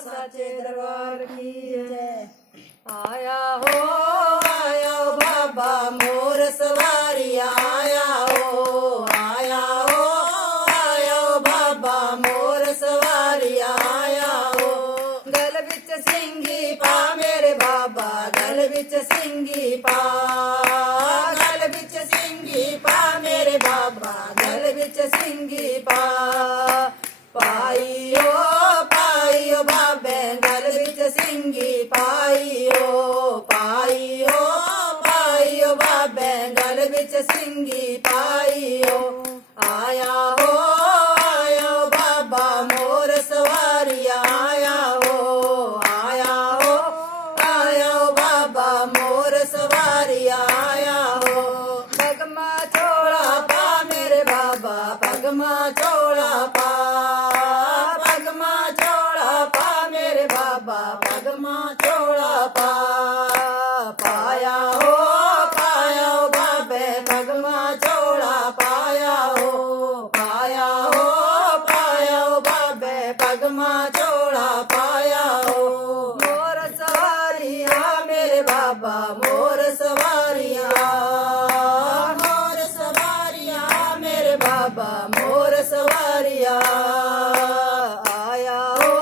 साचे दरबार की जय। आया हो बाबा मोर सवारिया, आया हो बाबा मोर सवारिया, आया हो। गल विच सिंगी पा मेरे बाबा, गल विच सिंगी पा, गल विच सिंगी पा मेरे बाबा, गल विच सिंगी पा। पाइयो पाइयो बाबे गल विच सिंगी, पाइयो पाइयो पाइयो बाबे गल विच सिंगी, पाइयो। आया हो बाबा मोर सवारिया, आया हो बाबा मोर सवारिया, आया हो। पगमा चोला पा मेरे बाबा, पगमा चोला पा, पगमा चोला पा मेरे बाबा, पगमा चोला पा। पाया हो बाबे पगमा चोला, पाया हो बाबे पगमा चोला, पाया हो। मोर सवारिया मेरे बाबा, मोर सवारिया, मोर सवारिया मेरे बाबा, मोर सवारिया। आया हो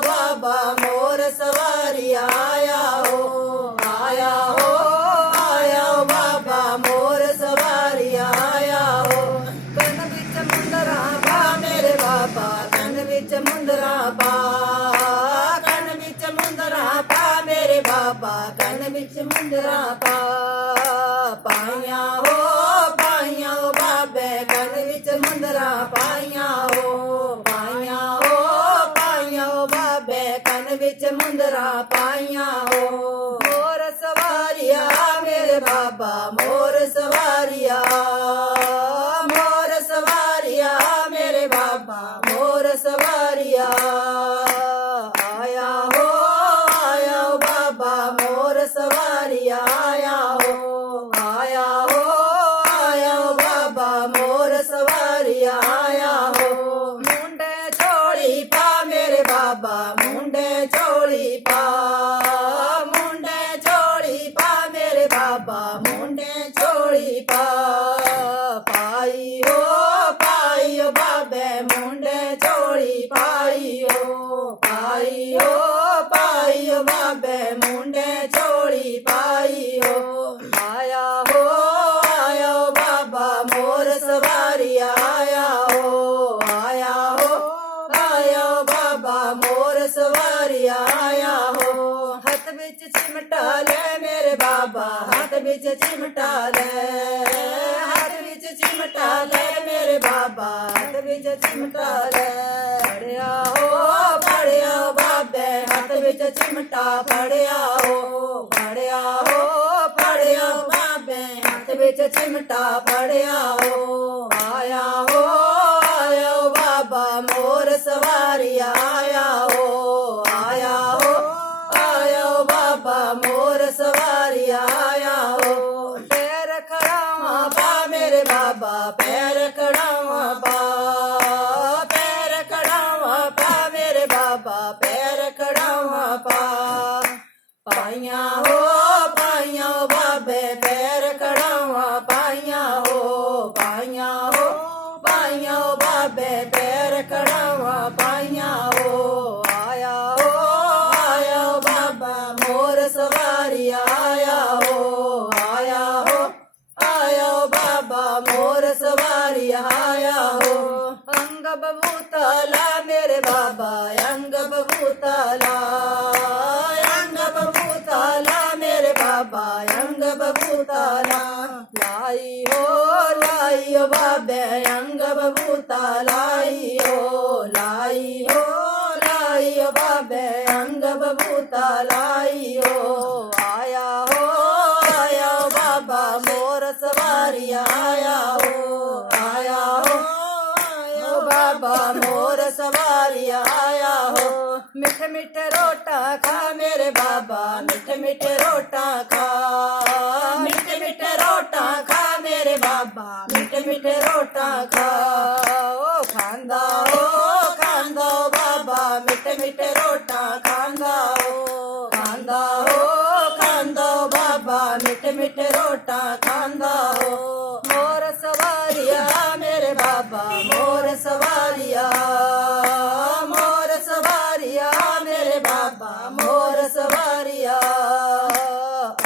बाबा मोर सवारिया, आया हो बाबा मोर सवारिया, आया हो। कन विच मुंदरा पा मेरे बाबा, कन विच मुंदरा पा, कन विच मुंदरा पा मेरे बाबा, कन विच मुंदरा पा। पाइया हो बाबे कन विच मुंदरा, पाइया हो बाबे कन विच मुंदरा, पाइया हो। मोर सवारिया मेरे बाबा, मोर सवारिया, मोर सवारिया मेरे बाबा, मोर सवारिया। आया हो बाबा मोर सवारिया, आया हो बाबा मोर सवारिया, आया हो। मुंडे चोली पा मेरे बाबा, मुंडे चोली पा, मुंडे चोली पा मेरे बाबा, मुंडे चोली पा। पाइयो बाबे मुंडे चोली, पाइयो बाबे मुंडे चोली, पाइयो। आया हो बाबा मोर सवारिया, आया हो बाबा मोर सवारिया, आया हो। हाथ विच चिमटा ले मेरे बाबा, हाथ विच चिमटा ले, हाथ विच चिमटा ले मेरे बाबा, हाथ विच चिमटा ले। पड़िया हो बाबे हाथ विच चिमटा, पड़िया हो बाबे हाथ विच चिमटा, पड़िया हो। आया हो बाबा मोर सवारिया, आया हो बाबा मोर सवारिया, आया हो। पैर खड़ावा पा मेरे बाबा, पैर खड़ावा पा, पैर खड़ावा पा मेरे बाबा, पैर खड़ावा पा। पाइया हो बाबे पैर खड़ावा, पाइया हो बाबे पैर खड़ावा, पाइया हो। आया हो बाबा मोर सवारिया, आया हो बाबा मोर सवारिया, आया हो। अंग बबूतला मेरे बाबा, अंग बबूतला, अंग बबूतला मेरे बाबा, अंग बबूतला। लाई हो बाबे अंग बबूतला, लाई हो बाबे अंग बबूतला। आया हो बाबा मोर सवारिया, आया हो बाबा मोर सवारिया, आया हो। मिठ मिठ रोटा खा मेरे बाबा, मिठ मिठ रोटा खा, मिठ मिठ रोटा खा मेरे बाबा, मिठ मिठ रोटा खा। ओ खांदा बाबा ਮਿੱਠੇ ਮਿੱਠੇ ਰੋਟਾਂ ਖਾਂਦਾ ਹੋ ਖਾਂਦਾ ਹੋ ਬਾਬਾ ਮਿੱਠੇ ਮਿੱਠੇ ਰੋਟਾਂ ਖਾਂਦਾ ਹੋ ਮੋਰ ਸਵਾਰੀਆ ਮੇਰੇ ਬਾਬਾ ਮੋਰ ਸਵਾਰੀਆ ਮੇਰੇ ਬਾਬਾ ਮੋਰ ਸਵਾਰੀਆ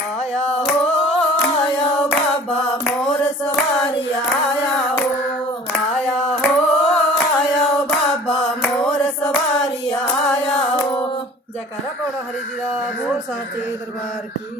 ਆਇਆ ਹੋ ਬਾਬਾ ਮੋਰ ਸਵਾਰੀਆ ਆਇਆ ਬਾਬਾ ਮੋਰ ਸਵਾਰੀਆ ਆਇਆ ਹੋ ਜੈਕਾਰਾ ਪੌੜਾ ਹਰੀ ਜੀ ਦਾ ਬੋਲ ਸਾਚੇ ਦਰਬਾਰ ਕੀ